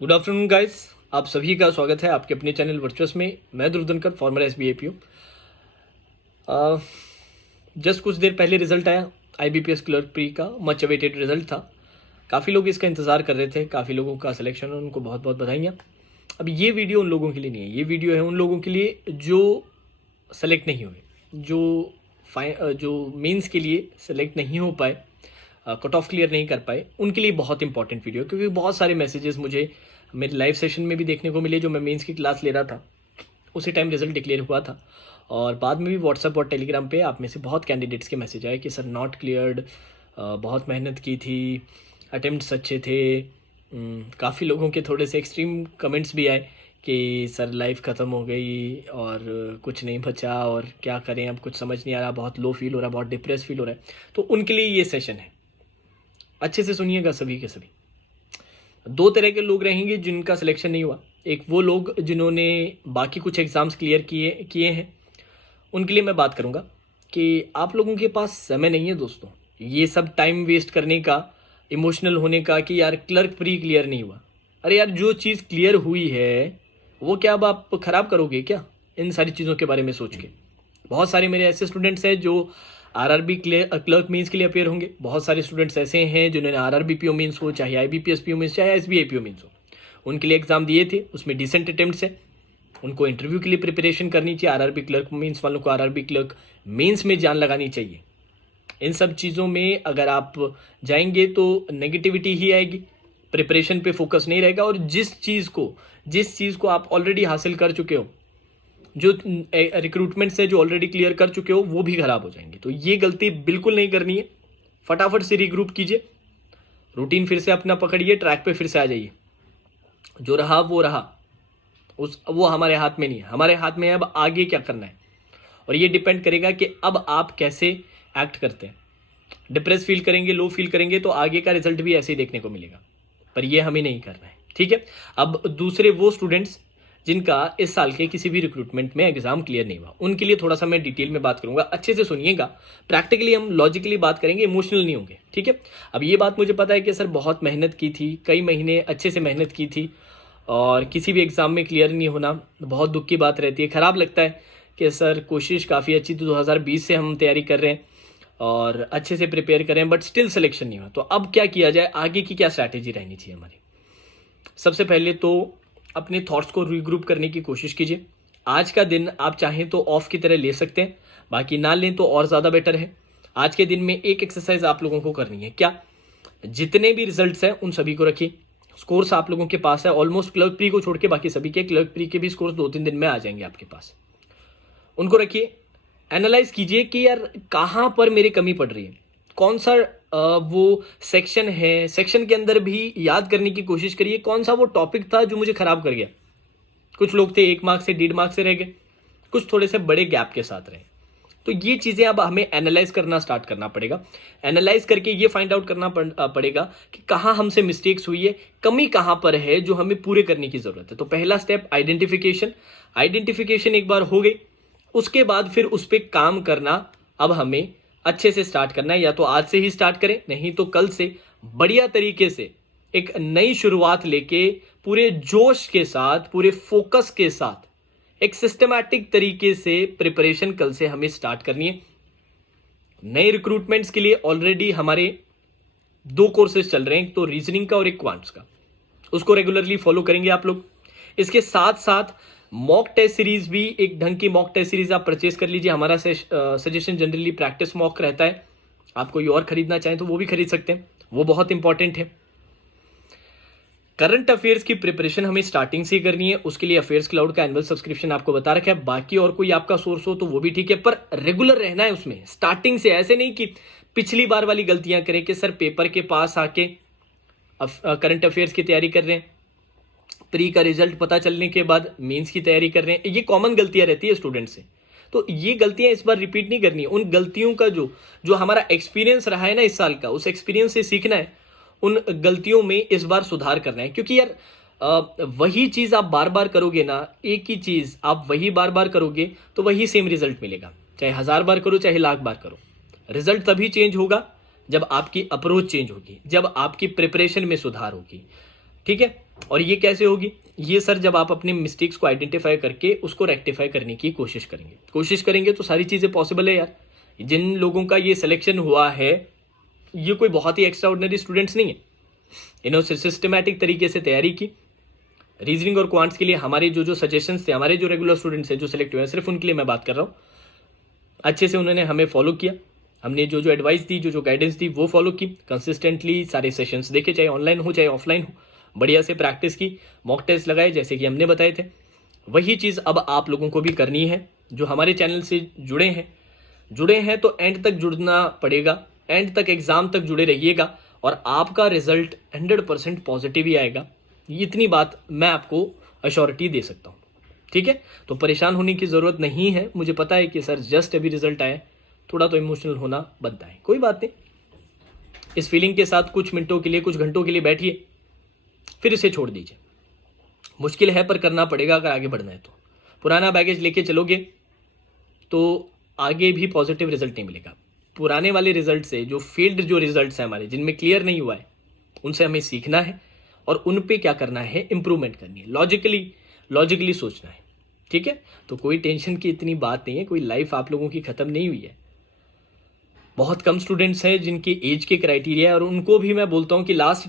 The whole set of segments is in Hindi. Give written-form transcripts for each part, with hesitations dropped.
गुड आफ्टरनून गाइस, आप सभी का स्वागत है आपके अपने चैनल वर्चुअस में। मैं ध्रुव धनकर, फॉर्मर एसबीआई पीओ। जस्ट कुछ देर पहले रिजल्ट आया आईबीपीएस क्लर्क प्री का। मच अवेटेड रिजल्ट था, काफ़ी लोग इसका इंतज़ार कर रहे थे, काफ़ी लोगों का सिलेक्शन, उनको बहुत बहुत बधाइयाँ। अब ये वीडियो उन लोगों के लिए नहीं है, ये वीडियो है उन लोगों के लिए जो सेलेक्ट नहीं हुए, जो मेंस के लिए सेलेक्ट नहीं हो पाए, कट ऑफ क्लियर नहीं कर पाए, उनके लिए बहुत इंपॉर्टेंट वीडियो। क्योंकि बहुत सारे मैसेजेस मुझे मेरे लाइव सेशन में भी देखने को मिले, जो मैं मेंस की क्लास ले रहा था उसी टाइम रिजल्ट डिक्लेयर हुआ था, और बाद में भी व्हाट्सएप और टेलीग्राम पे आप में से बहुत कैंडिडेट्स के मैसेज आए कि सर नॉट क्लियर्ड, बहुत मेहनत की थी, अटेम्प्ट्स अच्छे थे। काफ़ी लोगों के थोड़े से एक्सट्रीम कमेंट्स भी आए कि सर लाइफ ख़त्म हो गई और कुछ नहीं बचा और क्या करें, अब कुछ समझ नहीं आ रहा, बहुत लो फील हो रहा है, बहुत डिप्रेस फील हो रहा है। तो उनके लिए ये सेशन है, अच्छे से सुनिएगा सभी के सभी। दो तरह के लोग रहेंगे जिनका सिलेक्शन नहीं हुआ। एक वो लोग जिन्होंने बाकी कुछ एग्ज़ाम्स क्लियर किए हैं, उनके लिए मैं बात करूंगा कि आप लोगों के पास समय नहीं है दोस्तों ये सब टाइम वेस्ट करने का, इमोशनल होने का कि यार क्लर्क प्री क्लियर नहीं हुआ। अरे यार, जो चीज़ क्लियर हुई है वो क्या अब आप ख़राब करोगे क्या इन सारी चीज़ों के बारे में सोच के? बहुत सारे मेरे ऐसे स्टूडेंट्स हैं जो आरआरबी क्लर्क मीन्स के लिए अपेयर होंगे। बहुत सारे स्टूडेंट्स ऐसे हैं जिन्होंने आरआरबी पीओ मीन्स हो, चाहे आईबीपीएस पीओ मीन्स, चाहे एसबीआई पीओ मीन्स हो, उनके लिए एग्जाम दिए थे, उसमें डिसेंट अटेम्प्ट्स है। उनको इंटरव्यू के लिए प्रिपरेशन करनी चाहिए। आरआरबी क्लर्क मीन्स वालों को आरआरबी क्लर्क मेंस में जान लगानी चाहिए। इन सब चीज़ों में अगर आप जाएंगे तो नेगेटिविटी ही आएगी, प्रिपरेशन पे फोकस नहीं रहेगा, और जिस चीज़ को आप ऑलरेडी हासिल कर चुके हो, जो रिक्रूटमेंट से जो ऑलरेडी क्लियर कर चुके हो, वो भी खराब हो जाएंगे। तो ये गलती बिल्कुल नहीं करनी है। फटाफट से रिग्रुप कीजिए, रूटीन फिर से अपना पकड़िए, ट्रैक पे फिर से आ जाइए। जो रहा वो रहा, वो हमारे हाथ में नहीं है। हमारे हाथ में है अब आगे क्या करना है, और ये डिपेंड करेगा कि अब आप कैसे एक्ट करते हैं। डिप्रेस फील करेंगे, लो फील करेंगे, तो आगे का रिजल्ट भी ऐसे ही देखने को मिलेगा, पर ये हमें नहीं करना है, ठीक है। अब दूसरे वो स्टूडेंट्स जिनका इस साल के किसी भी रिक्रूटमेंट में एग्जाम क्लियर नहीं हुआ, उनके लिए थोड़ा सा मैं डिटेल में बात करूंगा। अच्छे से सुनिएगा, प्रैक्टिकली हम लॉजिकली बात करेंगे, इमोशनल नहीं होंगे, ठीक है। अब ये बात मुझे पता है कि सर बहुत मेहनत की थी, कई महीने अच्छे से मेहनत की थी, और किसी भी एग्ज़ाम में क्लियर नहीं होना बहुत दुख की बात रहती है। ख़राब लगता है कि सर कोशिश काफ़ी अच्छी थी, 2020 से हम तैयारी कर रहे हैं और अच्छे से प्रिपेयर कर रहे हैं, बट स्टिल सिलेक्शन नहीं हुआ। तो अब क्या किया जाए, आगे की क्या स्ट्रैटेजी रहनी चाहिए हमारी? सबसे पहले तो अपने थॉट्स को रीग्रुप करने की कोशिश कीजिए। आज का दिन आप चाहें तो ऑफ की तरह ले सकते हैं, बाकी ना लें तो और ज़्यादा बेटर है। आज के दिन में एक एक्सरसाइज आप लोगों को करनी है। क्या? जितने भी रिजल्ट्स हैं उन सभी को रखिए। स्कोर्स आप लोगों के पास है ऑलमोस्ट, क्लर्क प्री को छोड़ के बाकी सभी के क्लर्क प्री के भी स्कोर्स 2-3 दिन में आ जाएंगे आपके पास। उनको रखिए, एनालाइज कीजिए कि यार कहाँ पर मेरी कमी पड़ रही है, कौन सा वो सेक्शन है, सेक्शन के अंदर भी याद करने की कोशिश करिए कौन सा वो टॉपिक था जो मुझे खराब कर गया। कुछ लोग थे 1 मार्क से 1.5 मार्क से रह गए, कुछ थोड़े से बड़े गैप के साथ रहे। तो ये चीज़ें अब हमें एनालाइज करना स्टार्ट करना पड़ेगा। एनालाइज करके ये फाइंड आउट करना पड़ेगा कि कहाँ हमसे मिस्टेक्स हुई है, कमी कहाँ पर है जो हमें पूरे करने की ज़रूरत है। तो पहला स्टेप आइडेंटिफिकेशन एक बार हो गई, उसके बाद फिर उस पर काम करना अब हमें अच्छे से स्टार्ट करना है। या तो आज से ही स्टार्ट करें, नहीं तो कल से बढ़िया तरीके से एक नई शुरुआत लेके पूरे जोश के साथ, पूरे फोकस के साथ, एक सिस्टमैटिक तरीके से प्रिपरेशन कल से हमें स्टार्ट करनी है। नए रिक्रूटमेंट्स के लिए ऑलरेडी हमारे 2 कोर्सेज चल रहे हैं, तो रीजनिंग का और एक क्वांट्स का, उसको रेगुलरली फॉलो करेंगे आप लोग। इसके साथ साथ मॉक टेस्ट सीरीज भी, एक ढंग की मॉक टेस्ट सीरीज आप परचेज कर लीजिए। हमारा सजेशन जनरली प्रैक्टिस मॉक रहता है, आप कोई और खरीदना चाहें तो वो भी खरीद सकते हैं, वो बहुत इंपॉर्टेंट है। करंट अफेयर्स की प्रिपरेशन हमें स्टार्टिंग से ही करनी है, उसके लिए अफेयर्स क्लाउड का एनुअल सब्सक्रिप्शन आपको बता रखा है। बाकी और कोई आपका सोर्स हो तो वो भी ठीक है, पर रेगुलर रहना है उसमें स्टार्टिंग से। ऐसे नहीं कि पिछली बार वाली गलतियां करें कि सर पेपर के पास आके करंट अफेयर्स की तैयारी कर रहे हैं, प्री का रिजल्ट पता चलने के बाद मेंस की तैयारी कर रहे हैं। ये कॉमन गलतियां रहती है स्टूडेंट से, तो ये गलतियां इस बार रिपीट नहीं करनी है। उन गलतियों का जो हमारा एक्सपीरियंस रहा है ना इस साल का, उस एक्सपीरियंस से सीखना है, उन गलतियों में इस बार सुधार करना है। क्योंकि यार वही चीज़ आप बार बार करोगे ना, एक ही चीज़ आप वही बार बार करोगे तो वही सेम रिजल्ट मिलेगा, चाहे 1000 बार करो चाहे 1,00,000 बार करो। रिजल्ट तभी चेंज होगा जब आपकी अप्रोच चेंज होगी, जब आपकी प्रिपरेशन में सुधार होगी, ठीक है। और ये कैसे होगी? ये सर जब आप अपने मिस्टेक्स को आइडेंटिफाई करके उसको रेक्टिफाई करने की कोशिश करेंगे तो सारी चीज़ें पॉसिबल है यार। जिन लोगों का ये सिलेक्शन हुआ है ये कोई बहुत ही एक्स्ट्रा ऑर्डिनरी स्टूडेंट्स नहीं है। इन्होंने सिस्टमैटिक तरीके से तैयारी की। रीजनिंग और क्वांट्स के लिए हमारे जो सजेशंस थे, हमारे जो रेगुलर स्टूडेंट्स हैं जो सेलेक्ट हुए हैं, सिर्फ उनके लिए मैं बात कर रहा हूँ, अच्छे से उन्होंने हमें फॉलो किया। हमने जो एडवाइस दी, जो गाइडेंस दी वो फॉलो की। कंसिस्टेंटली सारे सेशंस देखे, चाहे ऑनलाइन हो चाहे ऑफलाइन हो, बढ़िया से प्रैक्टिस की, मॉक टेस्ट लगाए जैसे कि हमने बताए थे। वही चीज़ अब आप लोगों को भी करनी है। जो हमारे चैनल से जुड़े हैं तो एंड तक जुड़ना पड़ेगा, एंड तक एग्ज़ाम तक जुड़े रहिएगा और आपका रिजल्ट 100% पॉजिटिव ही आएगा। इतनी बात मैं आपको अश्योरिटी दे सकता हूँ, ठीक है। तो परेशान होने की ज़रूरत नहीं है। मुझे पता है कि सर जस्ट अभी रिजल्ट आया, थोड़ा तो इमोशनल होना बनता है, कोई बात नहीं। इस फीलिंग के साथ कुछ मिनटों के लिए, कुछ घंटों के लिए बैठिए, फिर इसे छोड़ दीजिए। मुश्किल है पर करना पड़ेगा अगर आगे बढ़ना है तो। पुराना बैगेज लेके चलोगे तो आगे भी पॉजिटिव रिजल्ट नहीं मिलेगा। पुराने वाले रिजल्ट से, जो फील्ड जो रिजल्ट्स हैं हमारे जिनमें क्लियर नहीं हुआ है, उनसे हमें सीखना है और उन पे क्या करना है, इंप्रूवमेंट करनी है, लॉजिकली सोचना है, ठीक है। तो कोई टेंशन की इतनी बात नहीं है, कोई लाइफ आप लोगों की ख़त्म नहीं हुई है। बहुत कम स्टूडेंट्स हैं जिनकी एज के क्राइटेरिया है और उनको भी मैं बोलता हूँ कि लास्ट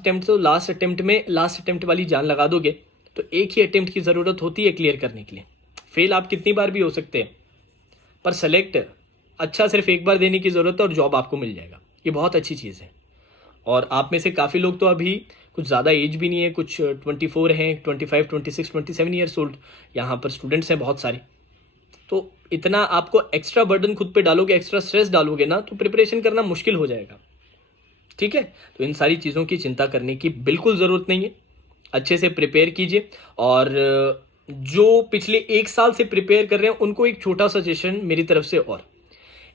अटेम्प्ट वाली जान लगा दोगे तो एक ही अटेम्प्ट की ज़रूरत होती है क्लियर करने के लिए। फेल आप कितनी बार भी हो सकते हैं पर सेलेक्ट अच्छा सिर्फ एक बार देने की ज़रूरत है और जॉब आपको मिल जाएगा। ये बहुत अच्छी चीज़ है। और आप में से काफ़ी लोग तो अभी कुछ ज़्यादा एज भी नहीं है, कुछ 24 हैं, 25, 26, 27 ईयर्स ओल्ड यहाँ पर स्टूडेंट्स हैं बहुत सारे। तो इतना आपको एक्स्ट्रा बर्डन खुद पे डालोगे, एक्स्ट्रा स्ट्रेस डालोगे ना तो प्रिपरेशन करना मुश्किल हो जाएगा, ठीक है। तो इन सारी चीज़ों की चिंता करने की बिल्कुल ज़रूरत नहीं है। अच्छे से प्रिपेयर कीजिए। और जो पिछले 1 साल से प्रिपेयर कर रहे हैं उनको एक छोटा सजेशन मेरी तरफ से, और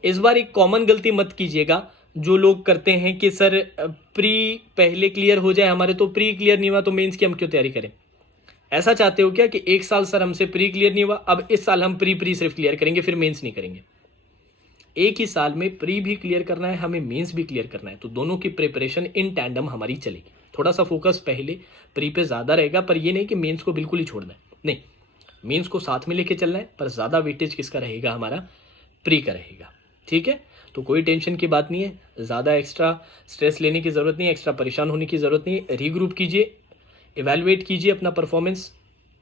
इस बार एक कॉमन गलती मत कीजिएगा जो लोग करते हैं कि सर प्री पहले क्लियर हो जाए हमारे, तो प्री क्लियर नहीं हुआ तो मेंस की हम क्यों तैयारी करें। ऐसा चाहते हो क्या कि 1 साल सर हमसे प्री क्लियर नहीं हुआ, अब इस साल हम प्री सिर्फ क्लियर करेंगे फिर मेंस नहीं करेंगे। एक ही साल में प्री भी क्लियर करना है, हमें मेंस भी क्लियर करना है, तो दोनों की प्रिपरेशन इन टैंडम हमारी चलेगी। थोड़ा सा फोकस पहले प्री पे ज़्यादा रहेगा, पर ये नहीं कि मेंस को बिल्कुल ही छोड़ना है, नहीं, मेंस को साथ में लेके चलना है, पर ज़्यादा वेटेज किसका रहेगा, हमारा प्री का रहेगा, ठीक है। तो कोई टेंशन की बात नहीं है, ज़्यादा एक्स्ट्रा स्ट्रेस लेने की ज़रूरत नहीं है, एक्स्ट्रा परेशान होने की ज़रूरत नहीं है। रीग्रुप कीजिए, इवैल्यूएट कीजिए अपना परफॉर्मेंस,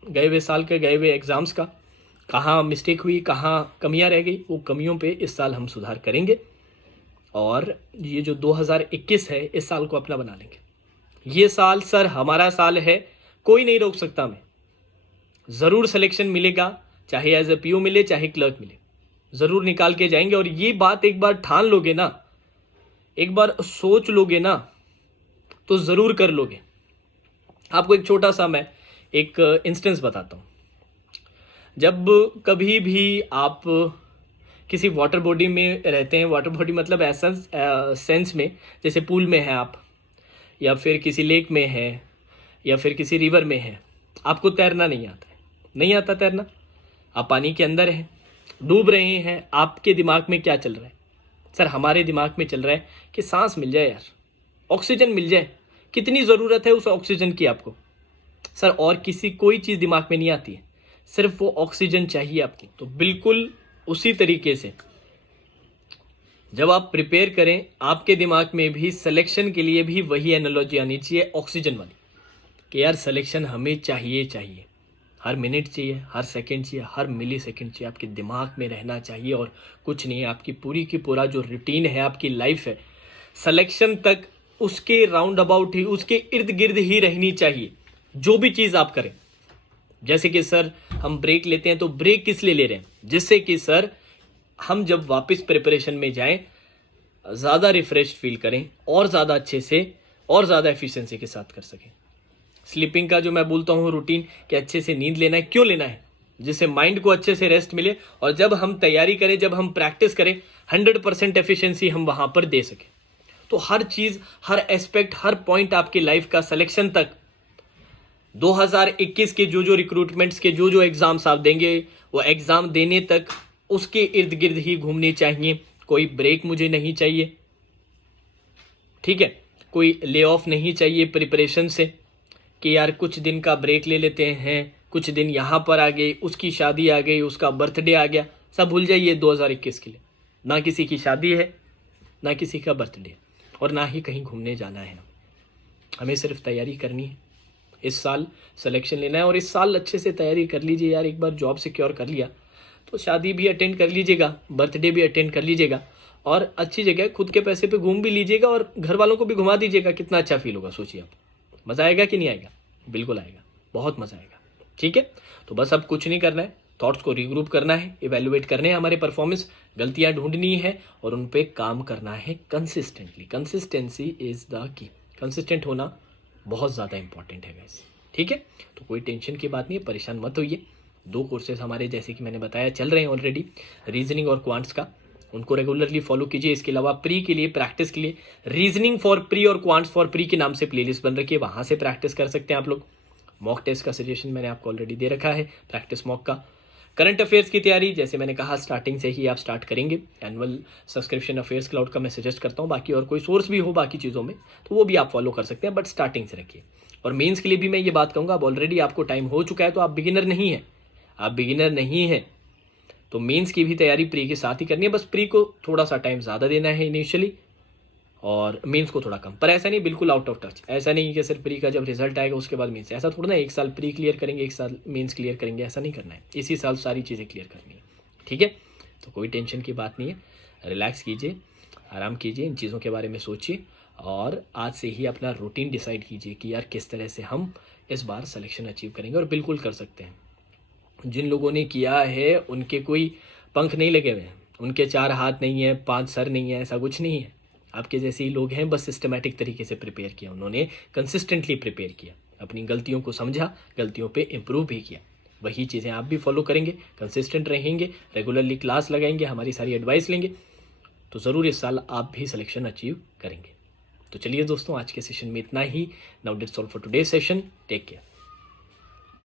गए हुए साल के, गए हुए एग्ज़ाम्स का, कहाँ मिस्टेक हुई, कहाँ कमियाँ रह गई, वो कमियों पे इस साल हम सुधार करेंगे और ये जो 2021 है इस साल को अपना बना लेंगे। ये साल सर हमारा साल है, कोई नहीं रोक सकता हमें। ज़रूर सिलेक्शन मिलेगा, चाहे एज ए पीओ मिले चाहे क्लर्क मिले, ज़रूर निकाल के जाएंगे। और ये बात एक बार ठान लोगे ना, एक बार सोच लोगे ना, तो ज़रूर कर लोगे। आपको एक छोटा सा मैं एक इंस्टेंस बताता हूँ। जब कभी भी आप किसी वाटर बॉडी में रहते हैं, वाटर बॉडी मतलब ऐसा सेंस में जैसे पूल में है आप, या फिर किसी लेक में है, या फिर किसी रिवर में है, आपको तैरना नहीं आता है, नहीं आता तैरना, आप पानी के अंदर हैं, डूब रहे हैं, आपके दिमाग में क्या चल रहा है? सर हमारे दिमाग में चल रहा है कि सांस मिल जाए यार, ऑक्सीजन मिल जाए। कितनी ज़रूरत है उस ऑक्सीजन की आपको सर, और किसी कोई चीज़ दिमाग में नहीं आती है, सिर्फ वो ऑक्सीजन चाहिए आपको। तो बिल्कुल उसी तरीके से जब आप प्रिपेयर करें, आपके दिमाग में भी सिलेक्शन के लिए भी वही एनालॉजी आनी चाहिए ऑक्सीजन वाली, कि यार सिलेक्शन हमें चाहिए, हर मिनट चाहिए, हर सेकंड चाहिए, हर मिली सेकंड चाहिए, आपके दिमाग में रहना चाहिए और कुछ नहीं है। आपकी पूरी की पूरा जो रूटीन है, आपकी लाइफ है, सिलेक्शन तक उसके राउंड अबाउट ही, उसके इर्द गिर्द ही रहनी चाहिए जो भी चीज़ आप करें। जैसे कि सर हम ब्रेक लेते हैं तो ब्रेक किस लिए ले रहे हैं, जिससे कि सर हम जब वापस प्रिपरेशन में जाएं ज़्यादा रिफ्रेश फील करें और ज़्यादा अच्छे से और ज़्यादा एफिशिएंसी के साथ कर सकें। स्लीपिंग का जो मैं बोलता हूँ रूटीन, कि अच्छे से नींद लेना है, क्यों लेना है, जिससे माइंड को अच्छे से रेस्ट मिले और जब हम तैयारी करें, जब हम प्रैक्टिस करें, 100% एफिशिएंसी हम वहाँ पर दे सकें। तो हर चीज़, हर एस्पेक्ट, हर पॉइंट आपकी लाइफ का सिलेक्शन तक, 2021 के जो रिक्रूटमेंट्स के जो एग्ज़ाम्स आप देंगे, वो एग्ज़ाम देने तक उसके इर्द गिर्द ही घूमने चाहिए। कोई ब्रेक मुझे नहीं चाहिए, ठीक है, कोई ले ऑफ नहीं चाहिए प्रिपरेशन से, कि यार कुछ दिन का ब्रेक ले लेते हैं, कुछ दिन यहाँ पर आ गए, उसकी शादी आ गई, उसका बर्थडे आ गया, सब भूल जाइए 2021 के लिए। ना किसी की शादी है, ना किसी का बर्थडे, और ना ही कहीं घूमने जाना है। हमें सिर्फ तैयारी करनी है, इस साल सिलेक्शन लेना है, और इस साल अच्छे से तैयारी कर लीजिए यार। एक बार जॉब सिक्योर कर लिया तो शादी भी अटेंड कर लीजिएगा, बर्थडे भी अटेंड कर लीजिएगा, और अच्छी जगह खुद के पैसे पे घूम भी लीजिएगा, और घर वालों को भी घुमा दीजिएगा। कितना अच्छा फील होगा, सोचिए आप। मज़ा आएगा कि नहीं आएगा? बिल्कुल आएगा, बहुत मज़ा आएगा। ठीक है, तो बस अब कुछ नहीं करना है, थॉट्स को रीग्रुप करना है, इवेल्युएट करने हैं हमारे परफॉर्मेंस, गलतियां ढूंढनी है और उन पे काम करना है consistently. Consistency is the key. Consistent होना बहुत ज़्यादा इंपॉर्टेंट है गाइस। ठीक है, तो कोई टेंशन की बात नहीं है, परेशान मत होइए। 2 कोर्सेज हमारे जैसे कि मैंने बताया चल रहे हैं ऑलरेडी, रीजनिंग और क्वांट्स का, उनको रेगुलरली फॉलो कीजिए। इसके अलावा प्री के लिए, प्रैक्टिस के लिए रीजनिंग फॉर प्री और क्वांट्स फॉर प्री के नाम से प्लेलिस्ट बन रखी है, वहाँ से प्रैक्टिस कर सकते हैं आप लोग। मॉक टेस्ट का सजेशन मैंने आपको ऑलरेडी दे रखा है, प्रैक्टिस मॉक का। करंट अफेयर्स की तैयारी जैसे मैंने कहा स्टार्टिंग से ही आप स्टार्ट करेंगे। एनुअल सब्सक्रिप्शन अफेयर्स क्लाउड का मैं सजेस्ट करता हूँ, बाकी और कोई सोर्स भी हो बाकी चीज़ों में तो वो भी आप फॉलो कर सकते हैं, बट स्टार्टिंग से रखिए। और मेंस के लिए भी मैं ये बात कहूँगा, अब ऑलरेडी आपको टाइम हो चुका है, तो आप बिगिनर नहीं है, आप बिगिनर नहीं है, तो मेंस की भी तैयारी प्री के साथ ही करनी है। बस प्री को थोड़ा सा टाइम ज़्यादा देना है इनिशियली, और मेंस को थोड़ा कम। पर ऐसा नहीं बिल्कुल आउट ऑफ टच, ऐसा नहीं कि सिर्फ प्री का जब रिजल्ट आएगा उसके बाद मेंस, ऐसा थोड़ा ना 1 साल प्री क्लियर करेंगे 1 साल मेंस क्लियर करेंगे, ऐसा नहीं करना है। इसी साल सारी चीज़ें क्लियर करनी है। ठीक है, तो कोई टेंशन की बात नहीं है, रिलैक्स कीजिए, आराम कीजिए, इन चीज़ों के बारे में सोचिए, और आज से ही अपना रूटीन डिसाइड कीजिए कि यार किस तरह से हम इस बार सिलेक्शन अचीव करेंगे। और बिल्कुल कर सकते हैं। जिन लोगों ने किया है उनके कोई पंख नहीं लगे हुए हैं, उनके 4 हाथ नहीं है, 5 सर नहीं है, ऐसा कुछ नहीं है। आपके जैसे ही लोग हैं, बस सिस्टमेटिक तरीके से प्रिपेयर किया, उन्होंने कंसिस्टेंटली प्रिपेयर किया, अपनी गलतियों को समझा, गलतियों पे इम्प्रूव भी किया। वही चीज़ें आप भी फॉलो करेंगे, कंसिस्टेंट रहेंगे, रेगुलरली क्लास लगाएंगे, हमारी सारी एडवाइस लेंगे, तो ज़रूर इस साल आप भी सिलेक्शन अचीव करेंगे। तो चलिए दोस्तों, आज के सेशन में इतना ही। Now that's all for today session. Take care.